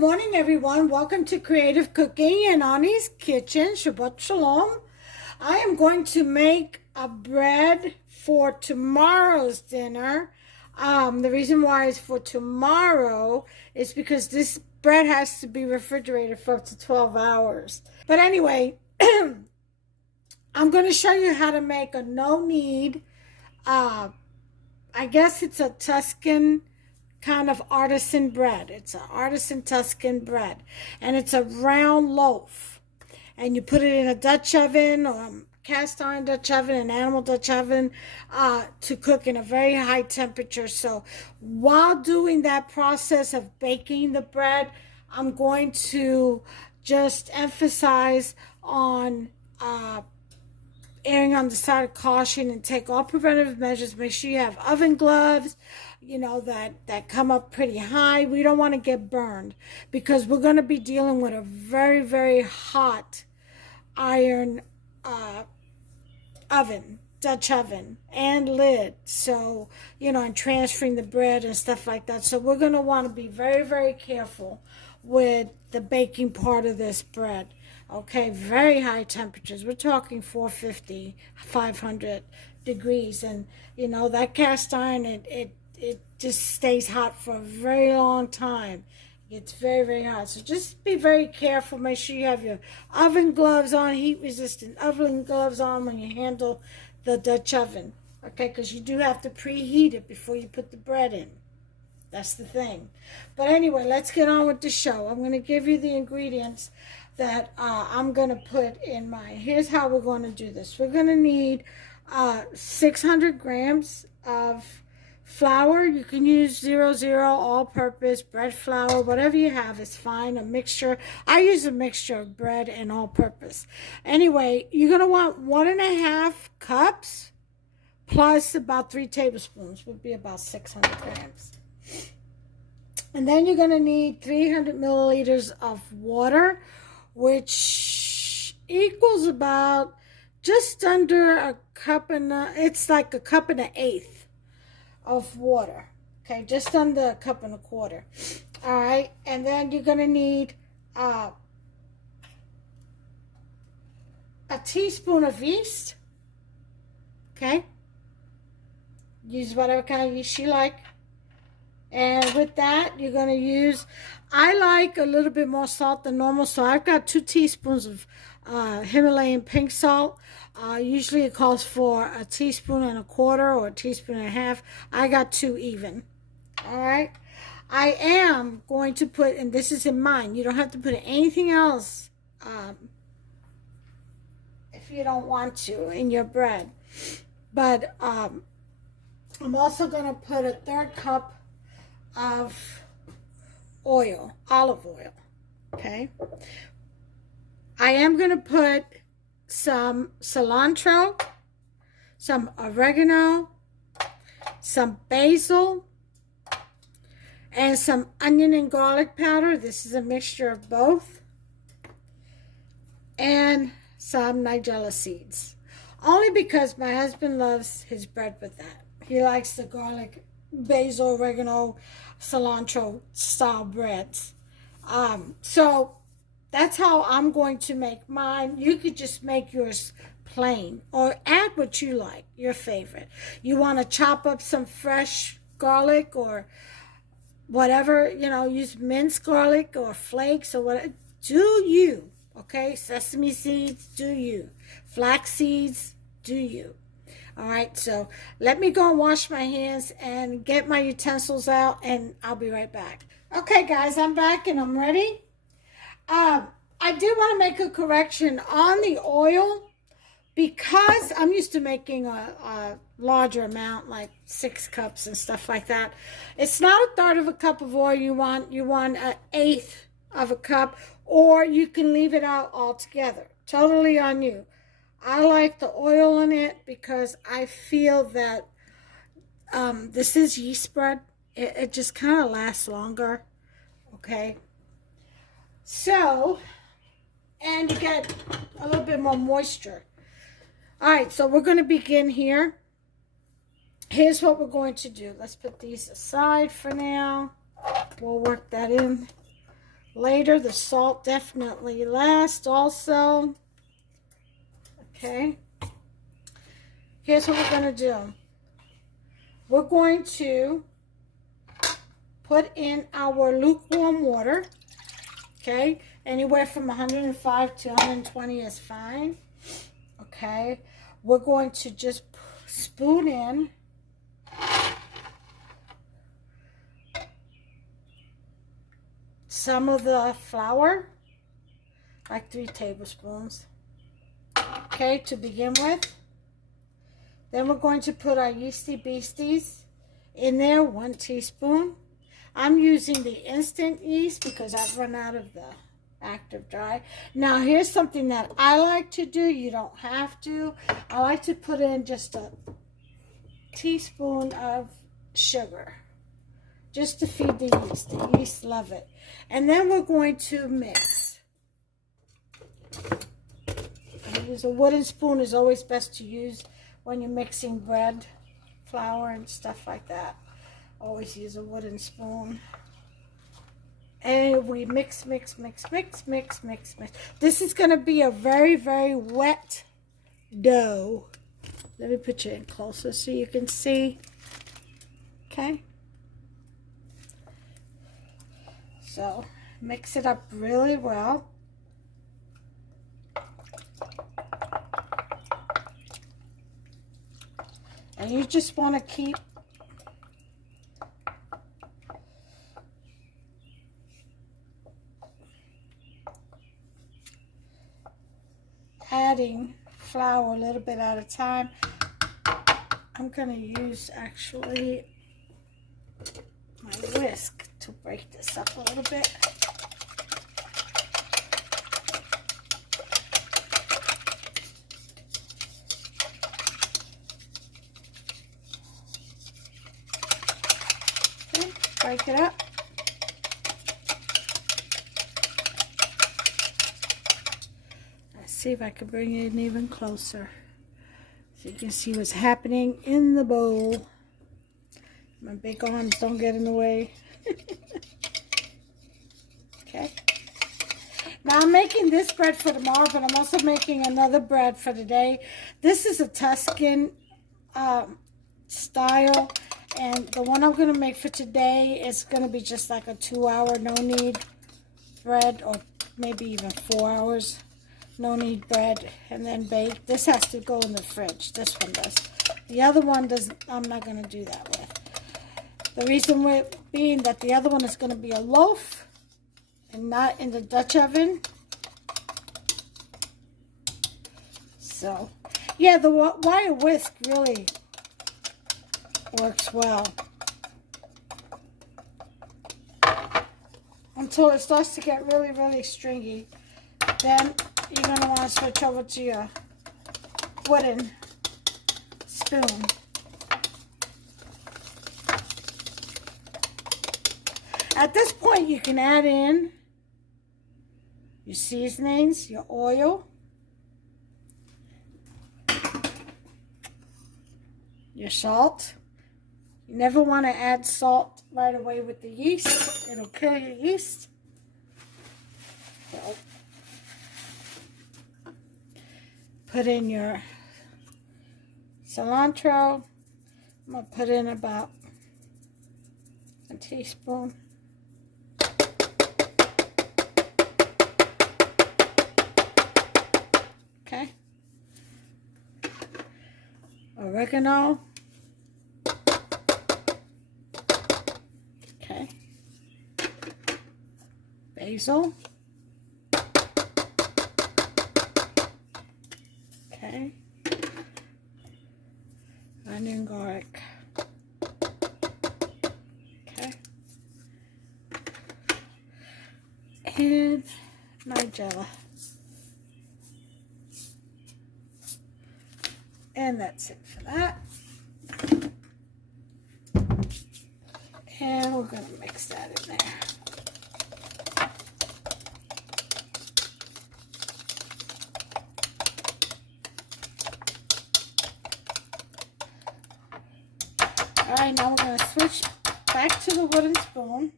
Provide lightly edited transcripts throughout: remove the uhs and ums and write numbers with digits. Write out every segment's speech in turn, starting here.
morning, everyone. Welcome to Creative Cooking and Ani's Kitchen. Shabbat Shalom. I am going to make a bread for tomorrow's dinner. The reason why it's for tomorrow is because this bread has to be refrigerated for up to 12 hours. But anyway, I'm going to show you how to make a no-knead. I guess it's a Tuscan kind of artisan bread. It's an artisan Tuscan bread, and it's a round loaf, and you put it in a Dutch oven or a cast iron Dutch oven, an animal Dutch oven, to cook in a very high temperature. So while doing that process of baking the bread, I'm going to just emphasize on erring on the side of caution and take all preventative measures. Make sure you have oven gloves, you know, that come up pretty high. We don't want to get burned because we're going to be dealing with a very, very hot iron oven, Dutch oven, and lid. So, you know, and transferring the bread and stuff like that. So we're going to want to be very, very careful with the baking part of this bread. Okay, very high temperatures. We're talking 450, 500 degrees. And, you know, that cast iron, it just stays hot for a very long time. It's very, very hot. So just be very careful. Make sure you have your oven gloves on, heat-resistant oven gloves on when you handle the Dutch oven. Okay, because you do have to preheat it before you put the bread in. That's the thing. But anyway, let's get on with the show. I'm going to give you the ingredients that I'm going to put in my... Here's how we're going to do this. We're going to need 600 grams of flour. You can use 00 all-purpose bread flour, whatever you have is fine. A mixture. I use a mixture of bread and all-purpose. Anyway, you're going to want 1.5 cups plus about 3 tablespoons, would be about 600 grams. And then you're going to need 300 milliliters of water, which equals about just under a cup and it's like a cup and an eighth of water. Okay, just under a cup and a quarter. All right, and then you're gonna need a teaspoon of yeast. Okay, use whatever kind of yeast you like. And with that, you're going to use, I like a little bit more salt than normal, so I've got 2 teaspoons of Himalayan pink salt. Usually it calls for a teaspoon and a quarter or a teaspoon and a half. I got 2 even. All right. I am going to put, and this is in mine, you don't have to put anything else if you don't want to in your bread. But I'm also going to put a 1/3 cup of oil, olive oil. Okay, I am going to put some cilantro, some oregano, some basil, and some onion and garlic powder. This is a mixture of both, and some nigella seeds, only because my husband loves his bread with that. He likes the garlic, basil, oregano, cilantro style breads. So that's how I'm going to make mine. You could just make yours plain or add what you like, your favorite. You want to chop up some fresh garlic or whatever, you know, use minced garlic or flakes or whatever. Do you, okay? Sesame seeds, do you. Flax seeds, do you. All right, so let me go and wash my hands and get my utensils out, and I'll be right back. Okay, guys, I'm back and I'm ready. I did want to make a correction on the oil because I'm used to making a larger amount, like 6 cups and stuff like that. It's not 1/3 cup of oil you want 1/8 of a cup, or you can leave it out altogether. Totally on you. I like the oil in it because I feel that this is yeast bread. It just kind of lasts longer. Okay. So, and you get a little bit more moisture. All right, so we're going to begin here. Here's what we're going to do. Let's put these aside for now. We'll work that in later. The salt definitely last also. Okay. Here's what we're going to do. We're going to put in our lukewarm water. Okay. Anywhere from 105 to 120 is fine. Okay. We're going to just spoon in some of the flour, like 3 tablespoons. Okay, to begin with. Then we're going to put our yeasty beasties in there, 1 teaspoon. I'm using the instant yeast because I've run out of the active dry. Now here's something that I like to do. You don't have to. I like to put in just a teaspoon of sugar just to feed the yeast. The yeast love it. And then we're going to mix. I use a wooden spoon. Is always best to use when you're mixing bread, flour, and stuff like that. Always use a wooden spoon. And we mix, mix, mix, mix, mix, mix, mix. This is going to be a very, very wet dough. Let me put you in closer so you can see. Okay. So, mix it up really well. And you just want to keep adding flour a little bit at a time. I'm going to use actually my whisk to break this up a little bit. Okay, break it up. Let's see if I can bring it in even closer so you can see what's happening in the bowl. My big arms don't get in the way. Okay. Now I'm making this bread for tomorrow, but I'm also making another bread for today. This is a Tuscan style, and the one I'm going to make for today is going to be just like a 2-hour no-knead bread, or maybe even 4 hours no-knead bread, and then bake. This has to go in the fridge. This one does. The other one doesn't. I'm not going to do that with. The reason being that the other one is going to be a loaf and not in the Dutch oven. So, yeah, the wire whisk really works well. Until it starts to get really, really stringy. Then you're going to want to switch over to your wooden spoon. At this point, you can add in your seasonings, your oil, your salt. You never want to add salt right away with the yeast. It'll kill your yeast. So, put in your cilantro. I'm going to put in about a teaspoon. Okay. Oregano. Okay. Basil. Okay. Onion, garlic. Okay. And nigella. And that's it for that. And we're going to mix that in there. Alright, now we're going to switch back to the wooden spoon.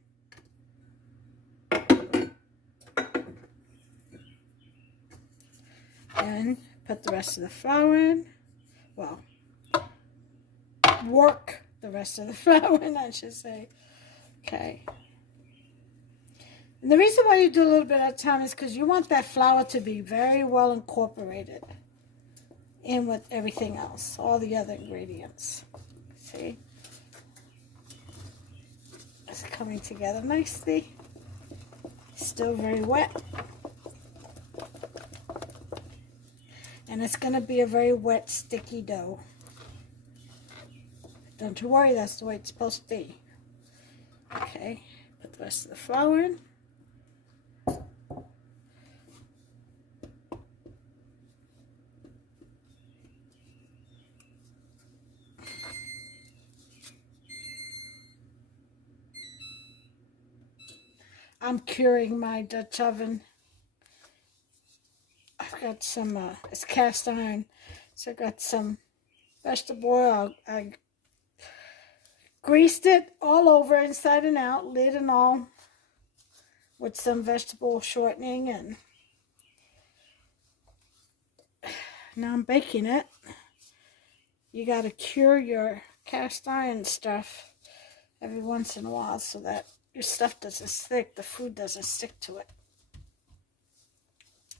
And put the rest of the flour in. Well, work the rest of the flour in, I should say. Okay. And the reason why you do a little bit at a time is because you want that flour to be very well incorporated in with everything else, all the other ingredients. See? It's coming together nicely. Still very wet. And it's going to be a very wet, sticky dough. Don't you worry, that's the way it's supposed to be. Okay, put the rest of the flour in. I'm curing my Dutch oven. I've got some, it's cast iron, so I got some vegetable oil. I greased it all over, inside and out, lid and all, with some vegetable shortening, and now I'm baking it. You got to cure your cast iron stuff every once in a while so that your stuff doesn't stick, the food doesn't stick to it.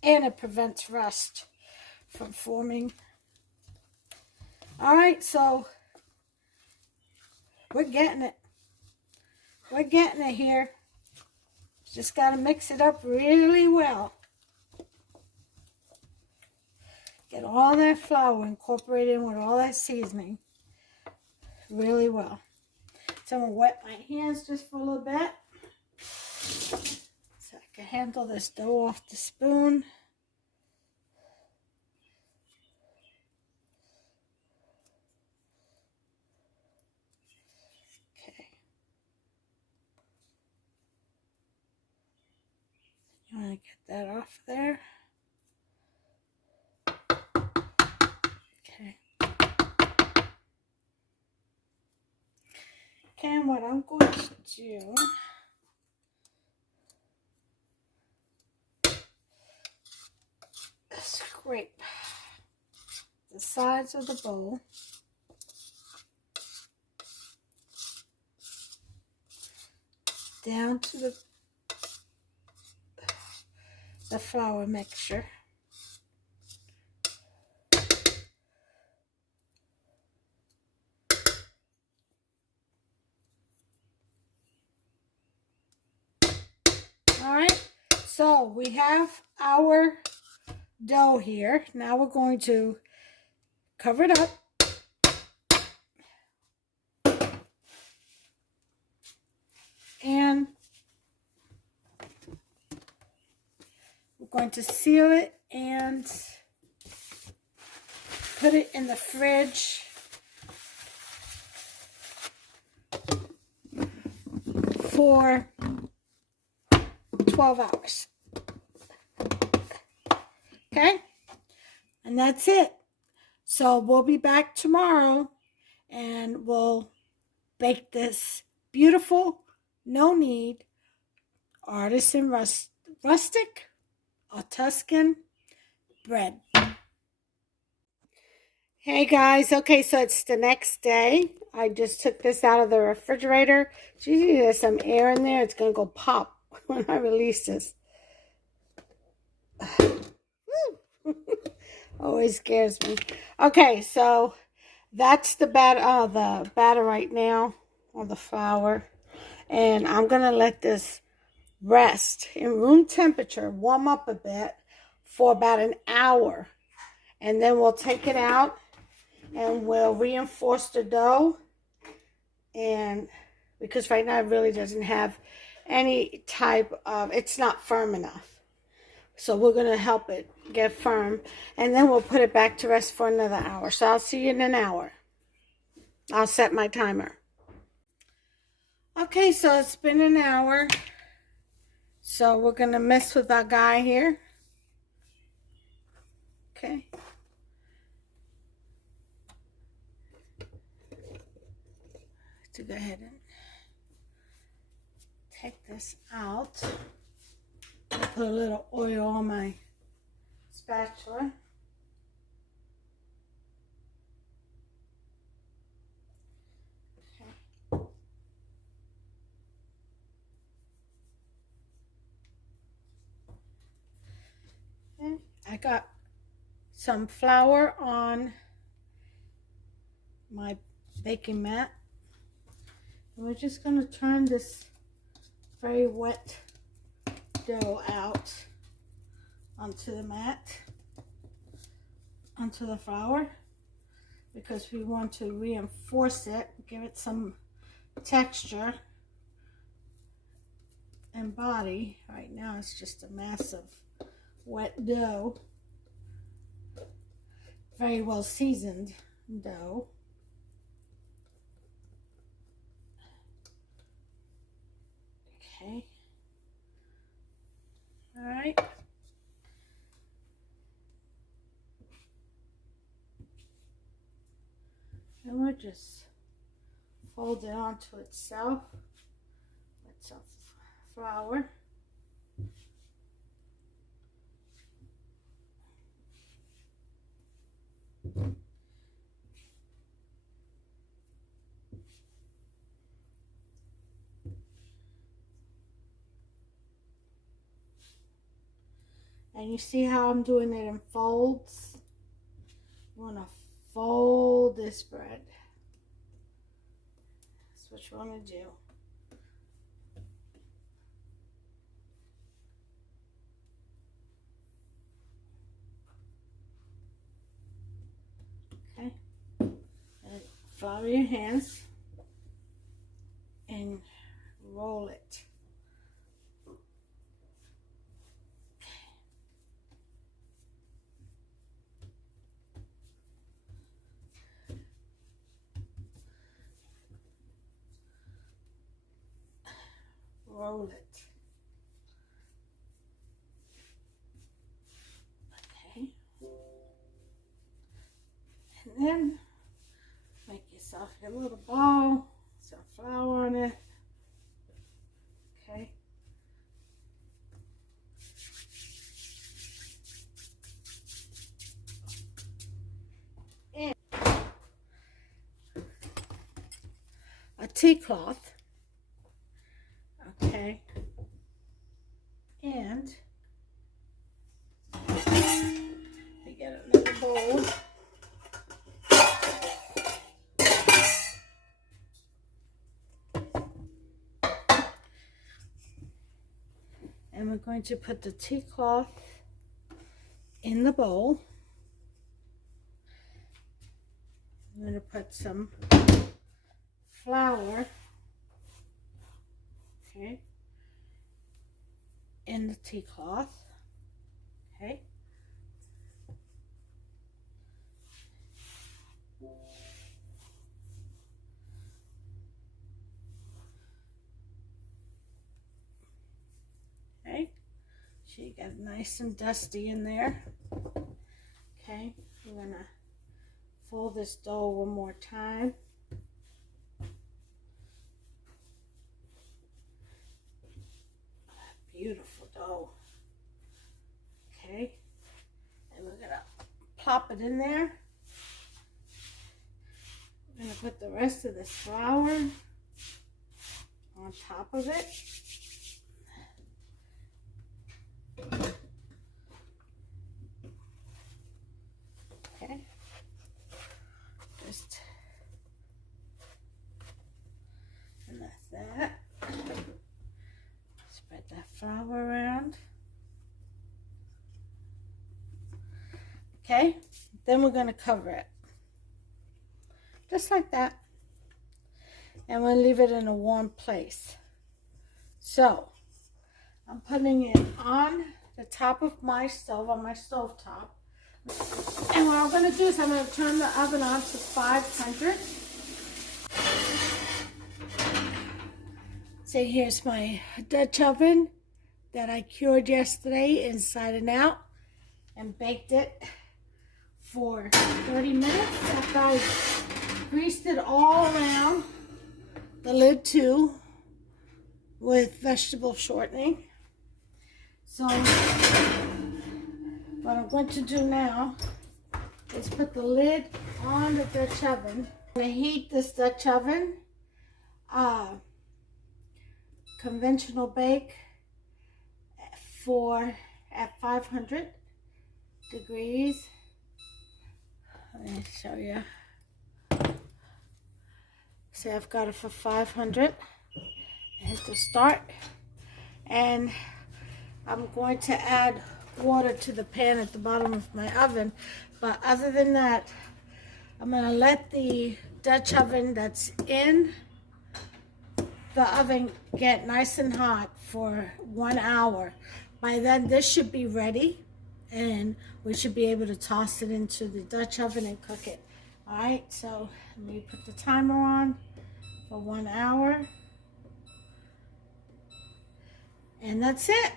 And it prevents rust from forming. All right, so we're getting it. We're getting it here. Just got to mix it up really well. Get all that flour incorporated in with all that seasoning really well. So I'm going to wet my hands just for a little bit so I can handle this dough off the spoon. Okay. You want to get that off there. Okay. Okay, and what I'm going to do is scrape the sides of the bowl down to the flour mixture. All right, so we have our dough here. Now we're going to cover it up. And we're going to seal it and put it in the fridge for 12 hours. Okay? And that's it. So we'll be back tomorrow and we'll bake this beautiful, no knead, artisan rustic or Tuscan bread. Hey guys, okay, so it's the next day. I just took this out of the refrigerator. Usually there's some air in there. It's going to go pop when I release this. Always scares me. Okay, so that's the batter right now on the flour. And I'm going to let this rest in room temperature, warm up a bit for about an hour. And then we'll take it out and we'll reinforce the dough. And because right now it really doesn't have any type of, it's not firm enough. So we're going to help it get firm. And then we'll put it back to rest for another hour. So I'll see you in an hour. I'll set my timer. Okay, so it's been an hour. So we're going to mess with our guy here. Okay. To go ahead and take this out. I'll put a little oil on my spatula. got some flour on my baking mat. And we're just going to turn this very wet dough out onto the mat, onto the flour, because we want to reinforce it, give it some texture and body. Right now it's just a mass of wet dough, very well seasoned dough. Okay. All right. And we'll just fold it onto itself with some flour. And you see how I'm doing it in folds? You want to fold this bread. That's what you want to do. Okay. And flour your hands and roll it. Roll it. Okay. And then make yourself a little ball, some flour on it. Okay. And a tea cloth. Okay, and we get another bowl. And we're going to put the tea cloth in the bowl. I'm going to put some flour, okay, in the tea cloth, okay. Okay, so you got it nice and dusty in there. Okay, I'm gonna fold this dough one more time. Beautiful dough. Okay, and we're gonna plop it in there. We're gonna put the rest of this flour on top of it. Okay, just, and that's that. Spread that flour around. Okay, then we're going to cover it just like that, and we'll leave it in a warm place. So I'm putting it on the top of my stove, on my stove top, and what I'm going to do is I'm going to turn the oven on to 500. So here's my Dutch oven that I cured yesterday inside and out and baked it for 30 minutes after I greased it all around, the lid too, with vegetable shortening. So what I'm going to do now is put the lid on the Dutch oven. I'm going to heat this Dutch oven, conventional bake at 500 degrees. Let me show you. See, I've got it for 500. Hit the start. And I'm going to add water to the pan at the bottom of my oven. But other than that, I'm going to let the Dutch oven that's in the oven get nice and hot for 1 hour. By then, this should be ready, and we should be able to toss it into the Dutch oven and cook it. All right, so let me put the timer on for 1 hour. And that's it.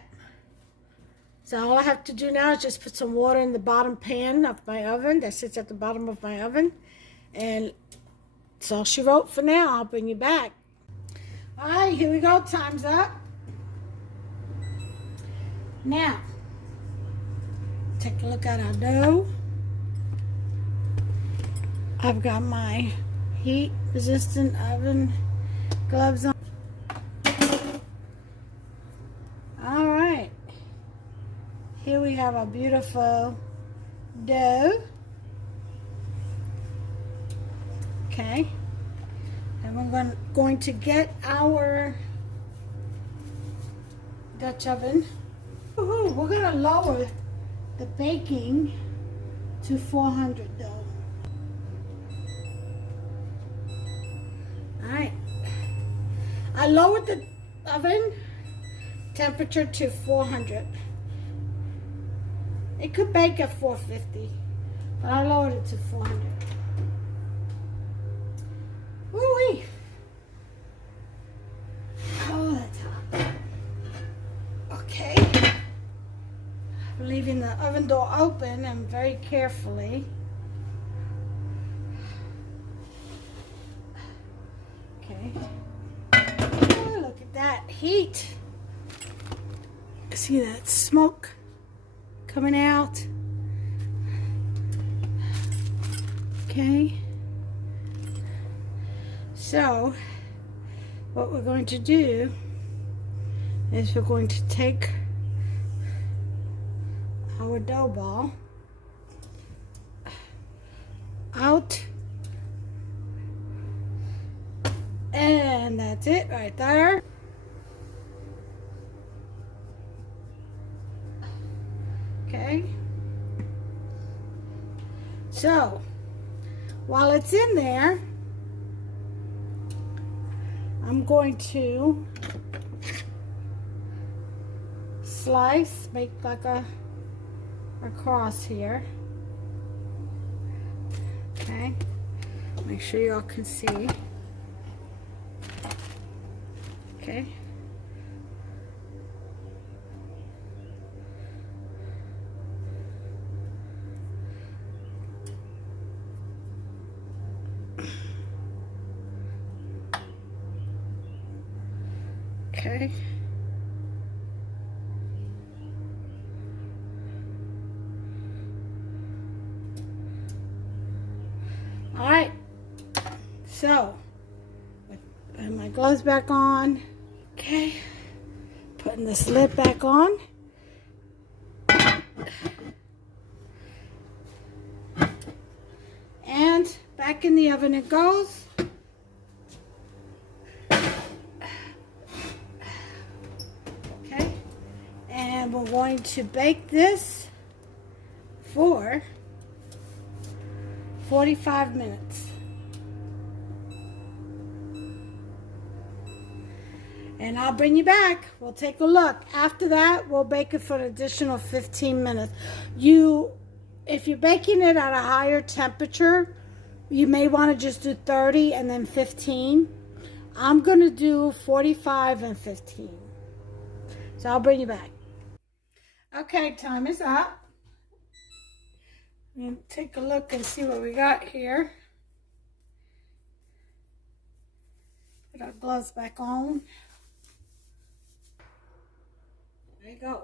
So all I have to do now is just put some water in the bottom pan of my oven that sits at the bottom of my oven. And that's all she wrote for now. I'll bring you back. All right, here we go. Time's up. Now, take a look at our dough. I've got my heat-resistant oven gloves on. All right. Here we have a beautiful dough. Okay. And we're going to get our Dutch oven. We're going to lower the baking to 400 though. Alright. I lowered the oven temperature to 400. It could bake at 450, but I lowered it to 400. Woo-wee. Oh, that's hot. Okay. I'm leaving the oven door open and very carefully. Okay. Oh, look at that heat. See that smoke coming out? Okay. So, what we're going to do is we're going to take our dough ball out, and that's it right there. Okay. So, while it's in there, I'm going to slice, make like a cross here. Okay. Make sure y'all can see. Okay. Okay. All right. So, put my gloves back on. Okay. Putting this lid back on. And back in the oven it goes. And we're going to bake this for 45 minutes. And I'll bring you back. We'll take a look. After that, we'll bake it for an additional 15 minutes. If you're baking it at a higher temperature, you may want to just do 30 and then 15. I'm going to do 45 and 15. So I'll bring you back. Okay, time is up. We'll take a look and see what we got here. Put our gloves back on. There you go.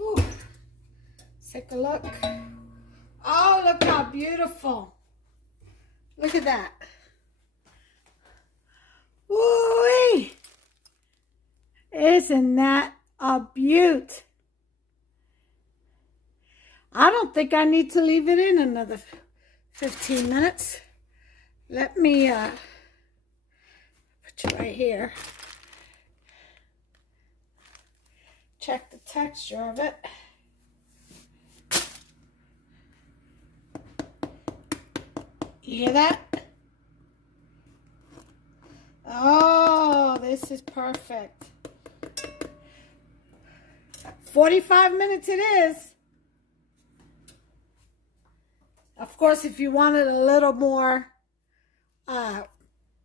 Ooh. Take a look. Oh, look how beautiful. Look at that. Woo-wee. Isn't that a beaut? I don't think I need to leave it in another 15 minutes. Let me put you right here. Check the texture of it. You hear that? Oh, this is perfect. 45 minutes it is. Of course, if you wanted a little more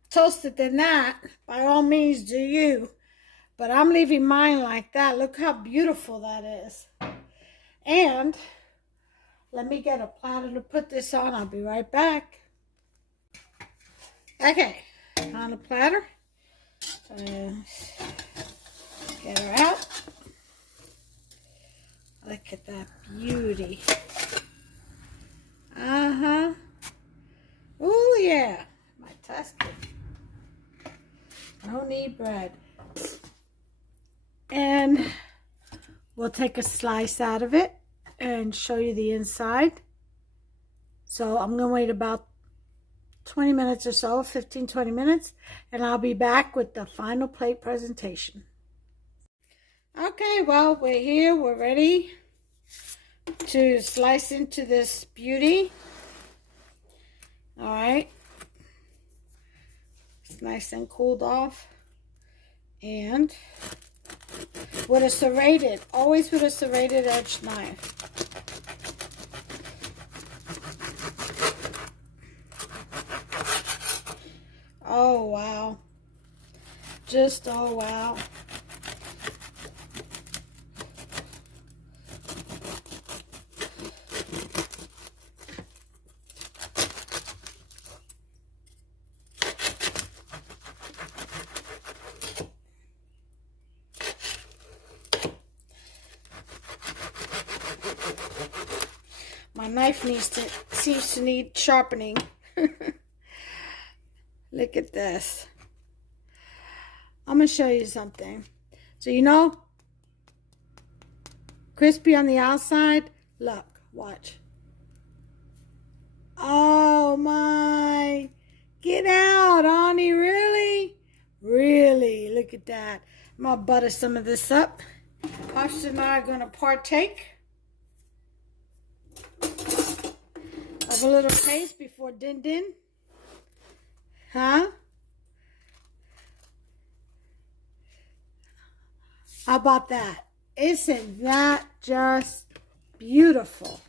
toasted than that, by all means do you. But I'm leaving mine like that. Look how beautiful that is. And let me get a platter to put this on. I'll be right back. Okay, on the platter. Get her out. Look at that beauty. Oh yeah, my Tuscan. No need bread. And we'll take a slice out of it and show you the inside. So I'm going to wait about 20 minutes or so, 15-20 minutes, and I'll be back with the final plate presentation. Okay, well, we're here. We're ready to slice into this beauty. All right. It's nice and cooled off. And with a serrated, always with a serrated edge knife. Oh, wow. Just, oh, wow. My knife seems to need sharpening. Look at this. I'm going to show you something. So, you know, crispy on the outside. Look, watch. Oh my. Get out, Ani. Really? Really? Look at that. I'm going to butter some of this up. Pops and I are going to partake of a little taste before din din. Huh? How about that? Isn't that just beautiful?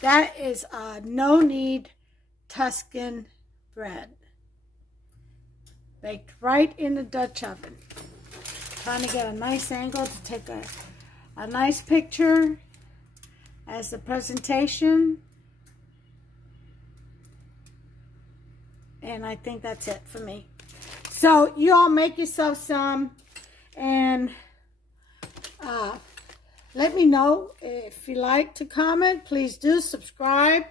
That is a no-knead Tuscan bread. Baked right in the Dutch oven. Trying to get a nice angle to take a nice picture as the presentation. And I think that's it for me. So you all make yourself some, and let me know if you like to comment. Please do subscribe,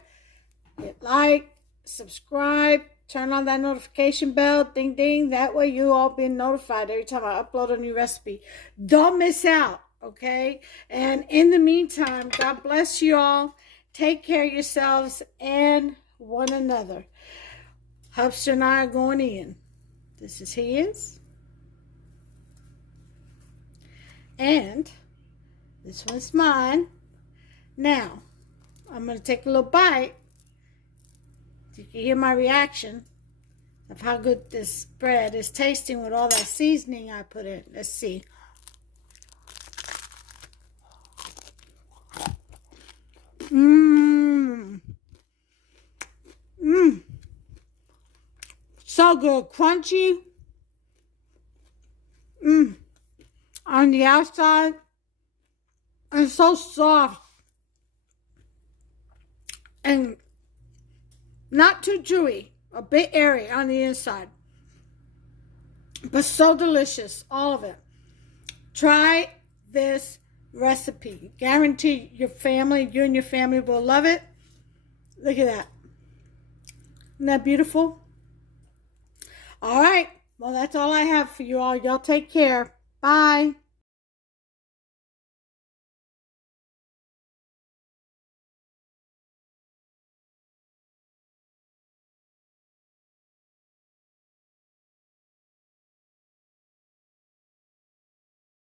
hit like, subscribe, turn on that notification bell, ding ding. That way you all be notified every time I upload a new recipe. Don't miss out, okay? And in the meantime, God bless you all. Take care of yourselves and one another. Hubster and I are going in. This is his. And this one's mine. Now, I'm going to take a little bite. So you can hear my reaction of how good this bread is tasting with all that seasoning I put in. Let's see. So good, crunchy. On the outside, and so soft, and not too chewy, a bit airy on the inside, but so delicious, all of it. Try this recipe. Guarantee you and your family will love it. Look at that. Isn't that beautiful? All right. Well, that's all I have for you all. Y'all take care. Bye.